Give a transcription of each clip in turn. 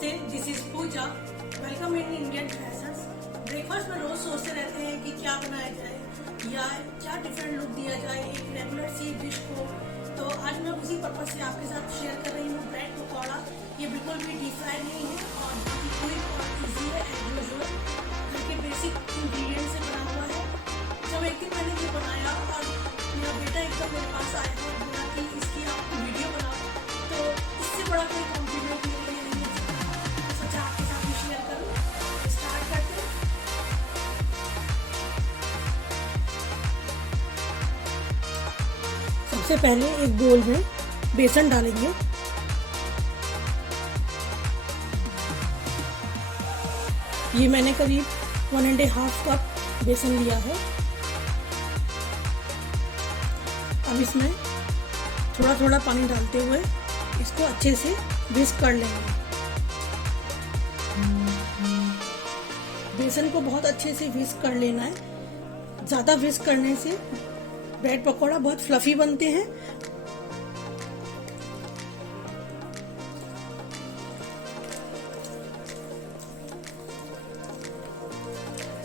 नमस्ते, this is Pooja. Welcome in Indian fashions. Breakfast में रोज सोचते रहते हैं कि क्या बनाया जाए या क्या डिफरेंट लुक दिया जाए एक रेगुलर सी डिश को। तो आज मैं उसी पर्पज से आपके साथ शेयर कर रही हूँ ब्रेड पकौड़ा। ये बिल्कुल भी डीप फ्राई नहीं है और बहुत ही क्विक और इजी है एज यूजुअल। घर के बेसिक इंग्रेडिएंट से बना हुआ है। जब एक दिन मैंने ये बनाया और मेरा बेटा एकदम मेरे पास आया और बोला कि इसकी आप वीडियो बनाओ, तो इससे बड़ा कोई कॉम्प्लीमेंट मेरे लिए नहीं हो सकता। सोचा आपके साथ भी शेयर करूँ। स्टार्ट करते हैं। सबसे पहले एक बोल में बेसन डालेंगे। ये मैंने करीब 1.5 कप बेसन लिया है। अब इसमें थोड़ा थोड़ा पानी डालते हुए इसको अच्छे से विस्क कर लेंगे। बेसन को बहुत अच्छे से विस्क कर लेना है। ज़्यादा विस्क करने से ब्रेड पकौड़ा बहुत फ्लफी बनते हैं।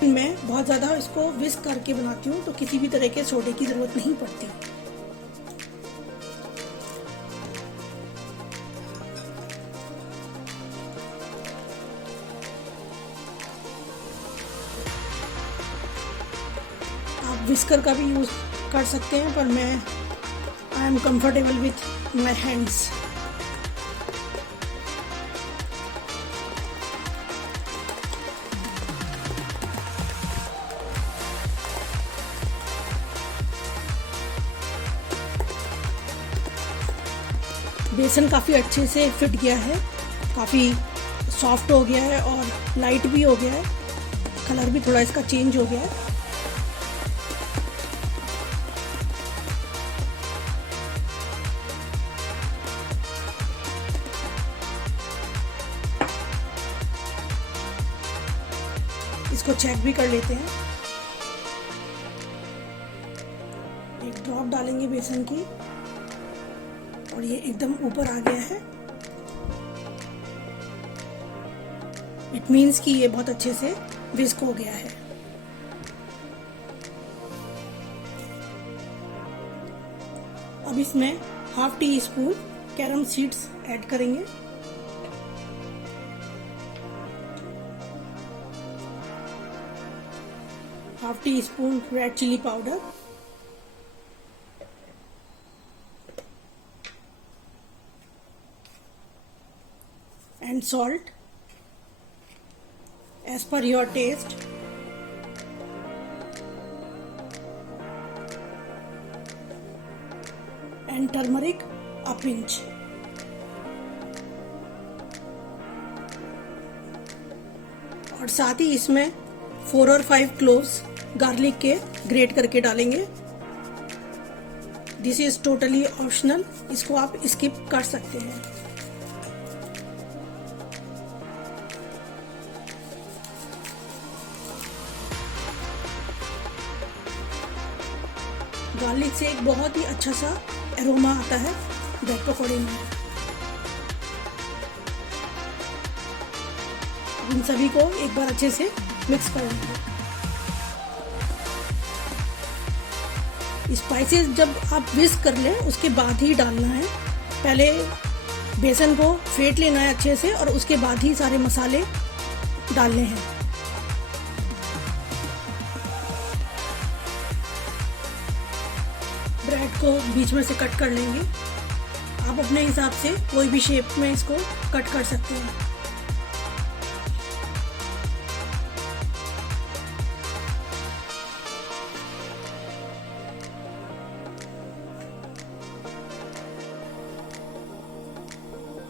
मैं बहुत ज़्यादा इसको विस्क करके बनाती हूँ तो किसी भी तरह के सोडे की ज़रूरत नहीं पड़ती। आप विस्कर का भी यूज़ कर सकते हैं, पर मैं I am comfortable with my hands. बेसन काफ़ी अच्छे से फिट गया है, काफ़ी सॉफ्ट हो गया है और लाइट भी हो गया है। कलर भी थोड़ा इसका चेंज हो गया है। इसको चेक भी कर लेते हैं। एक ड्रॉप डालेंगे बेसन की और ये एकदम ऊपर आ गया है। इट मीन्स कि ये बहुत अच्छे से विस्क हो गया है। अब इसमें ½ teaspoon carom seeds add करेंगे। ½ teaspoon red chilli powder, and salt as per your taste. And turmeric a pinch. और साथ ही इसमें 4 और 5 क्लोव्स गार्लिक के ग्रेट करके डालेंगे। दिस इज टोटली ऑप्शनल, इसको आप स्किप कर सकते हैं। गार्लिक से एक बहुत ही अच्छा सा एरोमा आता है ब्रेड पकौड़े में। इन सभी को एक बार अच्छे से मिक्स कर लेंगे। स्पाइसेस जब आप विस्क कर लें उसके बाद ही डालना है। पहले बेसन को फेंट लेना है अच्छे से और उसके बाद ही सारे मसाले डालने हैं। ब्रेड को बीच में से कट कर लेंगे। आप अपने हिसाब से कोई भी शेप में इसको कट कर सकते हैं।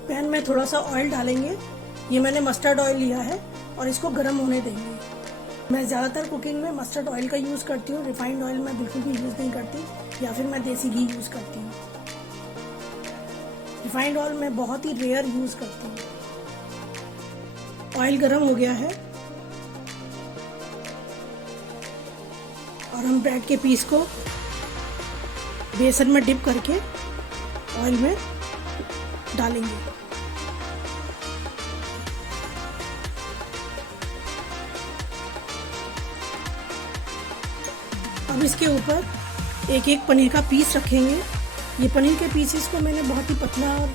पैन में थोड़ा सा ऑयल डालेंगे। ये मैंने मस्टर्ड ऑयल लिया है और इसको गर्म होने देंगे। मैं ज़्यादातर कुकिंग में मस्टर्ड ऑयल का यूज़ करती हूँ। रिफाइंड ऑयल मैं बिल्कुल भी यूज़ नहीं करती, या फिर मैं देसी घी यूज़ करती हूँ। रिफाइंड ऑयल मैं बहुत ही रेयर यूज़ करती हूँ। ऑयल गर्म हो गया है और हम ब्रेड के पीस को बेसन में डिप करके ऑयल में डालेंगे। अब इसके ऊपर एक एक पनीर का पीस रखेंगे। ये पनीर के पीसेस को मैंने बहुत ही पतला और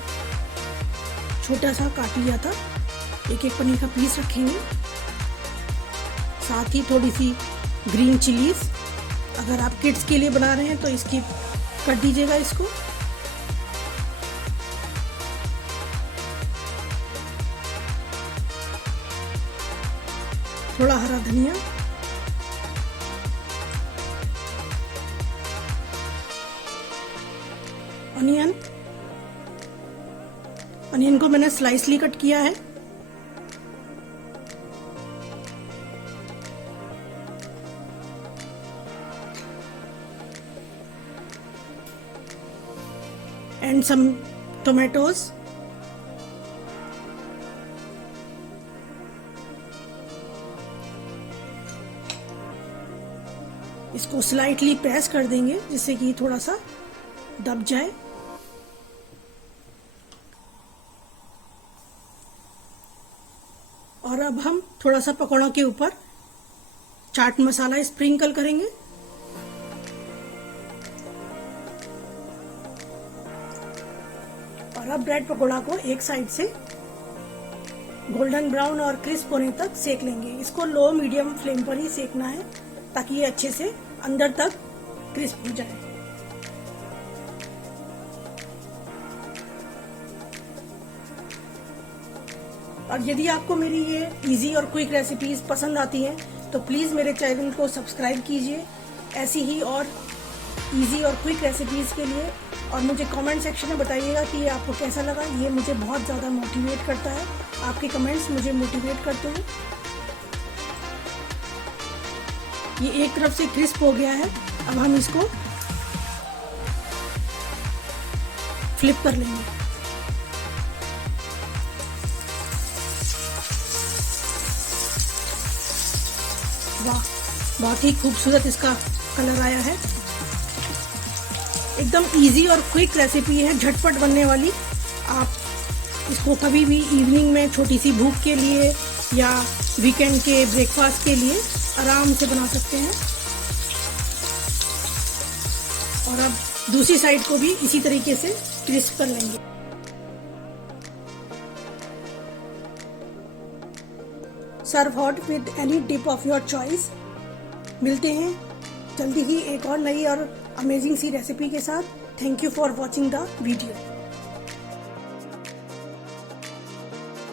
छोटा सा काट लिया था। एक एक पनीर का पीस रखेंगे, साथ ही थोड़ी सी ग्रीन चिलीज। अगर आप किड्स के लिए बना रहे हैं तो स्किप कर दीजिएगा इसको। थोड़ा हरा धनिया, अनियन को मैंने स्लाइसली कट किया है। And some tomatoes. इसको स्लाइटली प्रेस कर देंगे जिससे कि थोड़ा सा दब जाए। और अब हम थोड़ा सा पकौड़ों के ऊपर चाट मसाला स्प्रिंकल करेंगे। और अब ब्रेड पकौड़ा को एक साइड से गोल्डन ब्राउन और क्रिस्प होने तक सेक लेंगे। इसको लो मीडियम फ्लेम पर ही सेकना है ताकि ये अच्छे से अंदर तक क्रिस्प हो जाए। और यदि आपको मेरी ये इजी और क्विक रेसिपीज पसंद आती हैं तो प्लीज़ मेरे चैनल को सब्सक्राइब कीजिए ऐसी ही और इजी और क्विक रेसिपीज के लिए। और मुझे कमेंट सेक्शन में बताइएगा कि ये आपको कैसा लगा। ये मुझे बहुत ज़्यादा मोटिवेट करता है, आपके कमेंट्स मुझे मोटिवेट करते हैं। ये एक तरफ से क्रिस्प हो गया है। अब हम इसको फ्लिप कर लेंगे। वाह, बहुत ही खूबसूरत इसका कलर आया है। एकदम इजी और क्विक रेसिपी है, झटपट बनने वाली। आप इसको कभी भी इवनिंग में छोटी सी भूख के लिए या वीकेंड के ब्रेकफास्ट के लिए आराम से बना सकते हैं। और अब दूसरी साइड को भी इसी तरीके से क्रिस्प कर लेंगे। Serve hot with any dip of your choice. मिलते हैं जल्दी ही एक और नई और अमेजिंग सी रेसिपी के साथ। Thank you for watching the video.